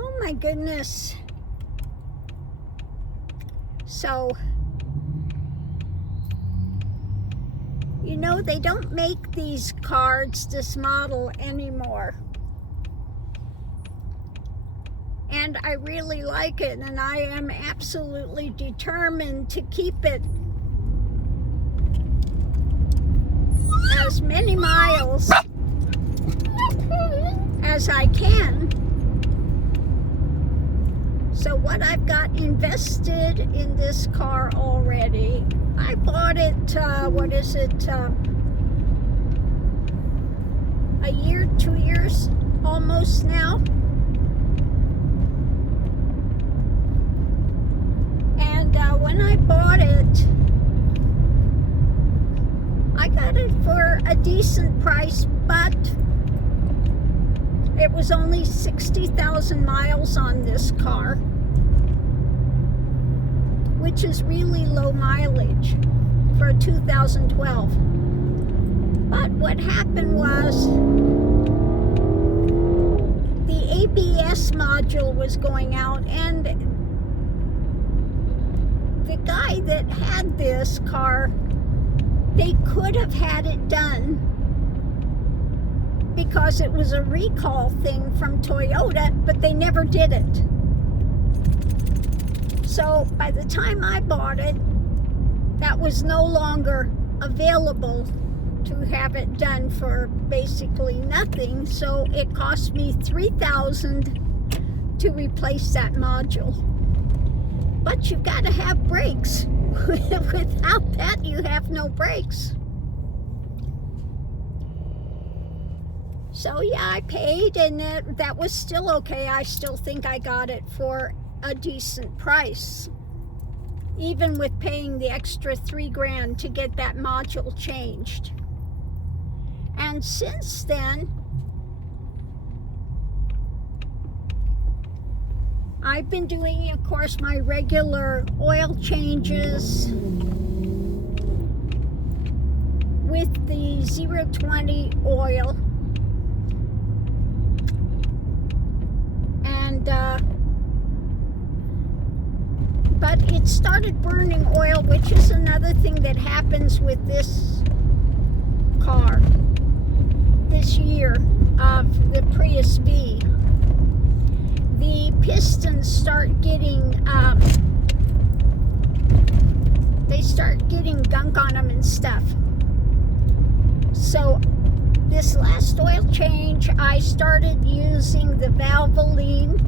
Oh my goodness. So, you know, they don't make these cards, this model anymore. And I really like it, and I am absolutely determined to keep it as many miles as I can. So what I've got invested in this car already, I bought it, a year, 2 years almost now. And when I bought it, I got it for a decent price, but it was only 60,000 miles on this car, which is really low mileage for a 2012. But what happened was the ABS module was going out, and the guy that had this car, they could have had it done because it was a recall thing from Toyota, but they never did it. So by the time I bought it, that was no longer available to have it done for basically nothing. So it cost me $3,000 to replace that module. But you've got to have brakes. Without that, you have no brakes. So yeah, I paid, and that was still okay. I still think I got it for a decent price, even with paying the extra $3,000 to get that module changed. And since then, I've been doing, of course, my regular oil changes with the 020 oil. And but it started burning oil, which is another thing that happens with this car this year of the Prius V. The pistons start getting they start getting gunk on them and stuff. So this last oil change, I started using the Valvoline,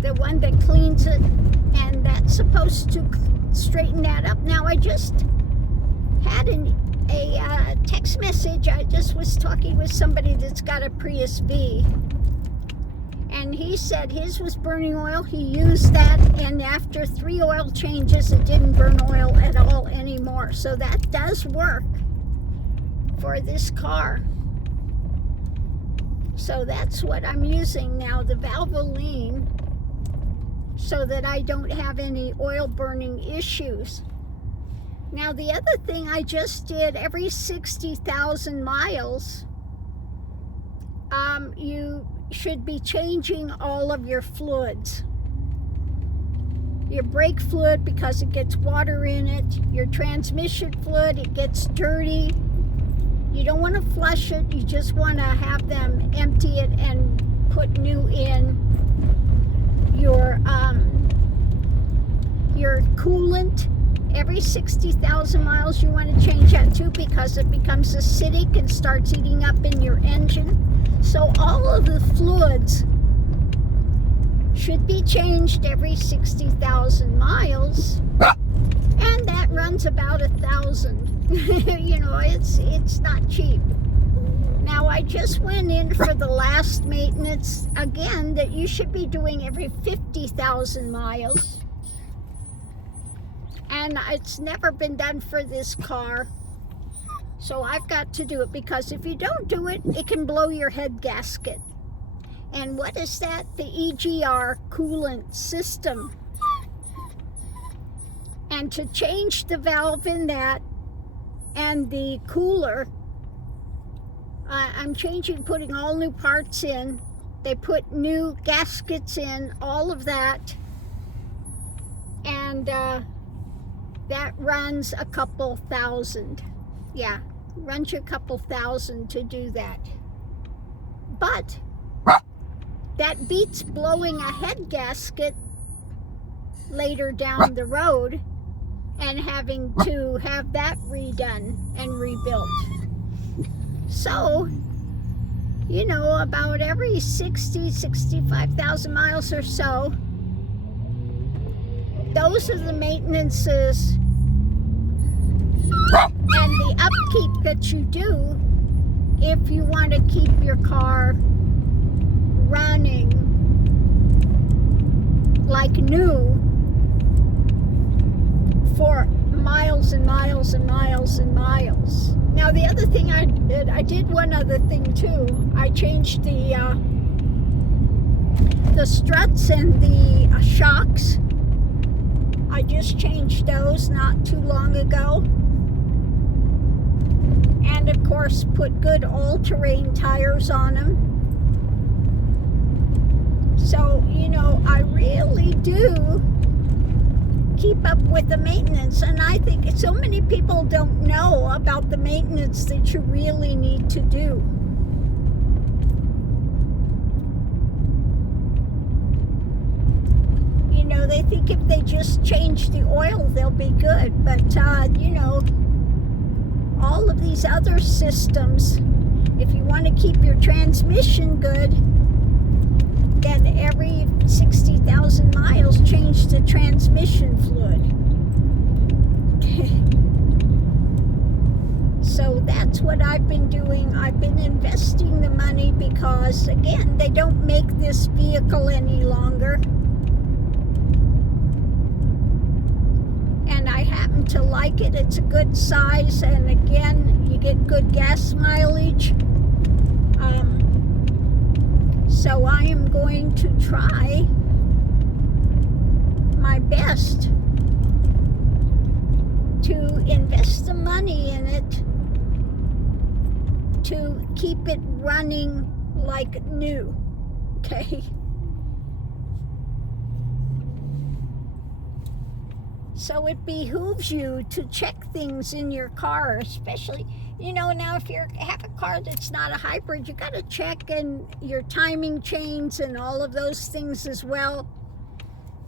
the one that cleans it, and that's supposed to straighten that up. Now, I just had a text message. I just was talking with somebody that's got a Prius V, and he said his was burning oil. He used that, and after 3 oil changes, it didn't burn oil at all anymore. So that does work for this car. So that's what I'm using now, the Valvoline, so that I don't have any oil burning issues. Now, the other thing I just did, every 60,000 miles, you should be changing all of your fluids. Your brake fluid, because it gets water in it. Your transmission fluid, it gets dirty. You don't want to flush it. You just want to have them empty it and put new in. Your coolant, every 60,000 miles you want to change that too, because it becomes acidic and starts eating up in your engine. So all of the fluids should be changed every 60,000 miles, and that runs about $1,000. You know, it's not cheap. Now, I just went in for the last maintenance again that you should be doing every 50,000 miles. And it's never been done for this car. So I've got to do it, because if you don't do it, it can blow your head gasket. And what is that? The EGR coolant system. And to change the valve in that and the cooler, I'm putting all new parts in, They put new gaskets in, all of that. And that runs a couple thousand. Yeah, runs you a couple thousand to do that. But that beats blowing a head gasket later down the road and having to have that redone and rebuilt. So, you know, about every 65,000 miles or so, those are the maintenances and the upkeep that you do if you want to keep your car running like new for miles and miles and miles and miles. Now the other thing I did one other thing too. I changed the struts and the shocks. I just changed those not too long ago. And of course put good all-terrain tires on them. So, you know, I really do keep up with the maintenance, and I think so many people don't know about the maintenance that you really need to do. You know, they think if they just change the oil, they'll be good, but you know, all of these other systems, if you want to keep your transmission good, then every 60,000 miles change the transmission fluid. So that's what I've been doing. I've been investing the money because, again, they don't make this vehicle any longer. And I happen to like it. It's a good size, and again, you get good gas mileage. So I am going to try my best to invest the money in it to keep it running like new, okay? So it behooves you to check things in your car, especially, you know, now if you have a car that's not a hybrid, you got to check in your timing chains and all of those things as well.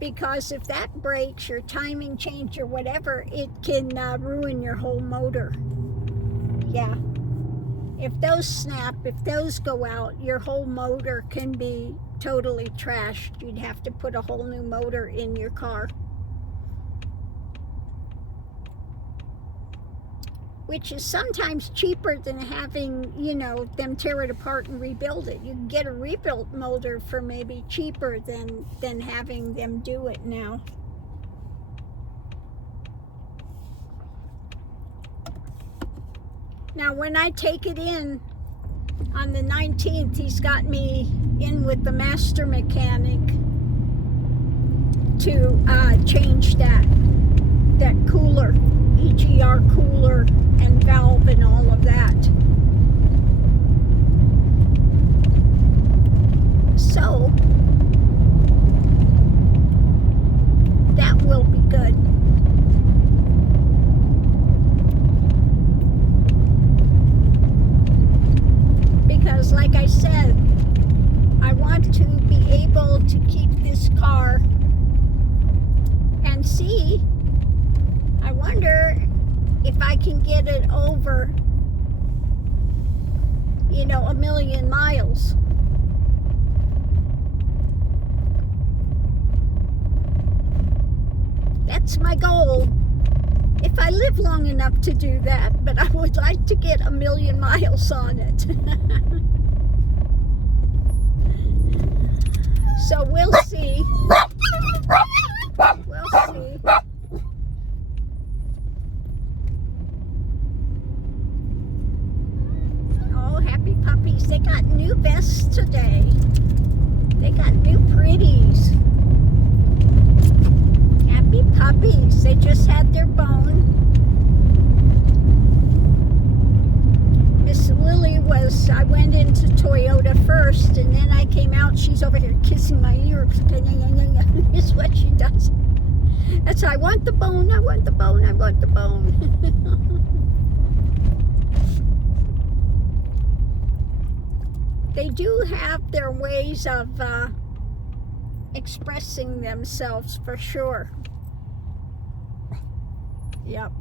Because if that breaks, your timing change or whatever, it can ruin your whole motor. Yeah. If those snap, if those go out, your whole motor can be totally trashed. You'd have to put a whole new motor in your car. Which is sometimes cheaper than having, you know, them tear it apart and rebuild it. You can get a rebuilt motor for maybe cheaper than having them do it now. Now, when I take it in on the 19th, he's got me in with the master mechanic to change that cooler, EGR cooler and valve and all of that. So that will be good. Because like I said, I want to be able to keep this car and see, I wonder if I can get it over, you know, 1 million miles. That's my goal. If I live long enough to do that, but I would like to get 1 million miles on it. So we'll see. We'll see. Happy puppies. They got new vests today. They got new pretties. Happy puppies. They just had their bone. Miss Lily I went into Toyota first, and then I came out She's over here kissing my ear. Is what she does. That's, I want the bone, I want the bone, I want the bone. They do have their ways of expressing themselves for sure. Yep.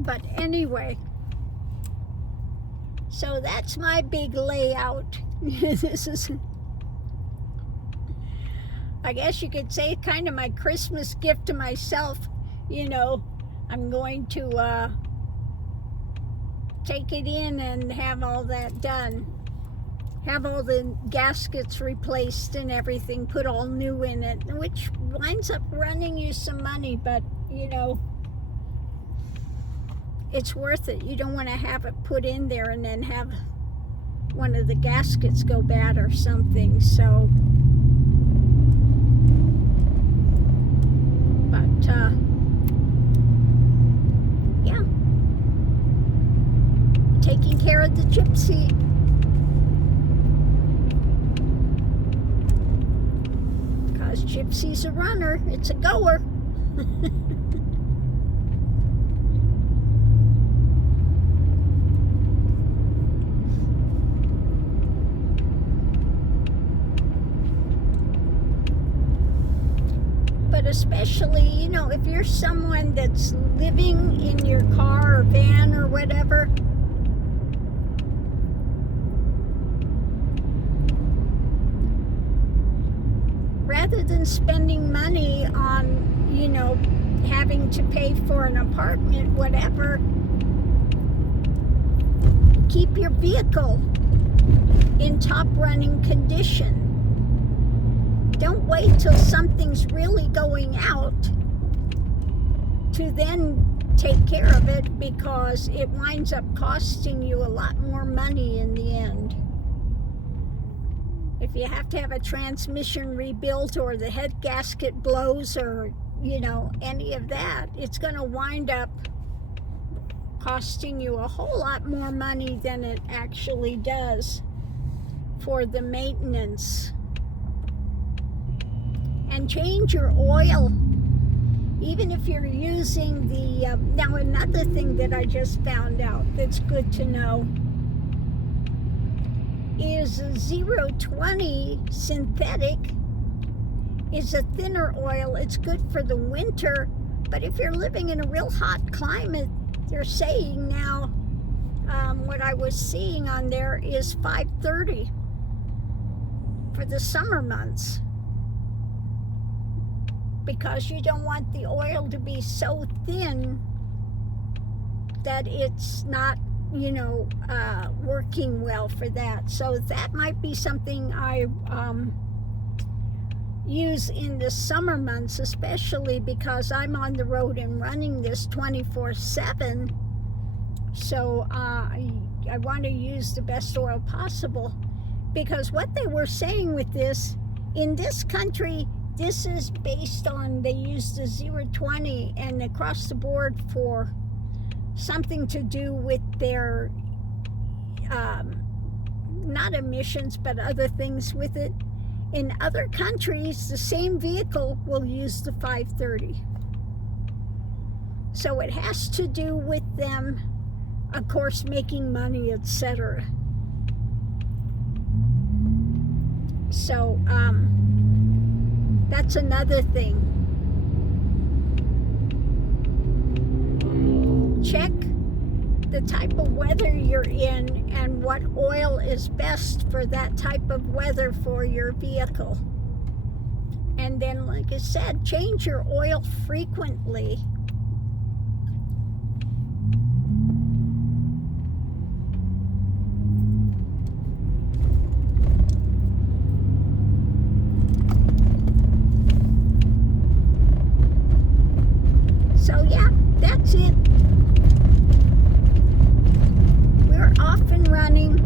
But anyway, so that's my big layout. This is, I guess you could say, kind of my Christmas gift to myself. You know, I'm going to take it in and have all that done. Have all the gaskets replaced and everything, put all new in it, which winds up running you some money, but you know, it's worth it. You don't want to have it put in there and then have one of the gaskets go bad or something. So, but yeah, taking care of the gypsy. Because Gypsy's a runner, it's a goer. But especially, you know, if you're someone that's living in your car or van or whatever, rather than spending money on, you know, having to pay for an apartment, whatever, keep your vehicle in top running condition. Don't wait till something's really going out to then take care of it, because it winds up costing you a lot more money in the end. If you have to have a transmission rebuilt or the head gasket blows or, you know, any of that, it's going to wind up costing you a whole lot more money than it actually does for the maintenance. And change your oil, even if you're using the, now another thing that I just found out that's good to know is 020 synthetic is a thinner oil. It's good for the winter, but if you're living in a real hot climate, they're saying now, what I was seeing on there is 530 for the summer months, because you don't want the oil to be so thin that it's not, you know, working well for that. So that might be something I use in the summer months, especially because I'm on the road and running this 24/7. So I want to use the best oil possible, because what they were saying with this, in this country, this is based on, they use the 020 and across the board for something to do with their, not emissions, but other things with it. In other countries, the same vehicle will use the 530. So it has to do with them, of course, making money, etc. So, that's another thing. Check the type of weather you're in and what oil is best for that type of weather for your vehicle. And then, like I said, change your oil frequently. So yeah, that's it. We're off and running.